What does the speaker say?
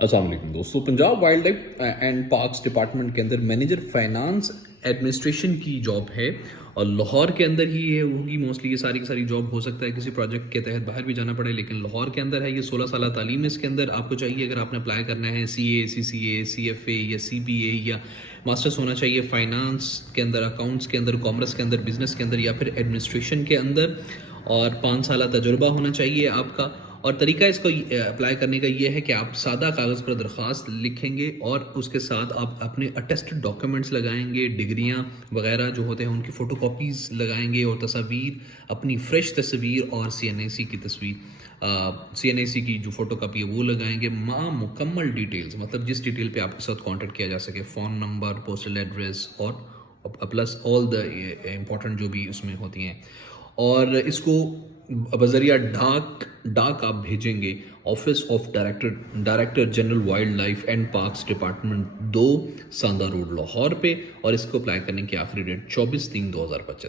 السلام علیکم دوستو، Punjab wildlife and parks department کے اندر مینیجر فائنانس ایڈمنسٹریشن کی جاب ہے اور لاہور کے اندر ہی یہ ہوگی موسٹلی. یہ ساری کی ساری جاب ہو سکتا ہے کسی پروجیکٹ کے تحت باہر بھی جانا پڑے، لیکن لاہور کے اندر ہے. یہ 16 سالہ تعلیم اس کے اندر آپ کو چاہیے اگر آپ نے اپلائی کرنا ہے. سی اے، سی سی اے، سی ایف اے یا سی بی اے یا ماسٹرس ہونا چاہیے فائنانس کے اندر، اکاؤنٹس کے اندر، کامرس کے اندر، بزنس کے اندر یا پھر ایڈمنسٹریشن کے اندر، اور 5 سالہ تجربہ ہونا چاہیے آپ کا. اور طریقہ اس کو اپلائی کرنے کا یہ ہے کہ آپ سادہ کاغذ پر درخواست لکھیں گے اور اس کے ساتھ آپ اپنے اٹیسٹڈ ڈاکیومنٹس لگائیں گے، ڈگریاں وغیرہ جو ہوتے ہیں ان کی فوٹو کاپیز لگائیں گے، اور تصاویر، اپنی فریش تصویر اور سی این آئی سی کی تصویر، سی این آئی سی کی جو فوٹو کاپی ہے وہ لگائیں گے، مکمل ڈیٹیلز، مطلب جس ڈیٹیل پہ آپ کے ساتھ کانٹیکٹ کیا جا سکے، فون نمبر، پوسٹل ایڈریس اور پلس آل دا امپورٹنٹ جو بھی اس میں ہوتی ہیں. اور اس کو بذریعہ ڈاک آپ بھیجیں گے office of director general wildlife and parks department 2 Sanda road Lahore پہ. اور اس کو اپلائی کرنے کی آخری ڈیٹ 24/3/2025.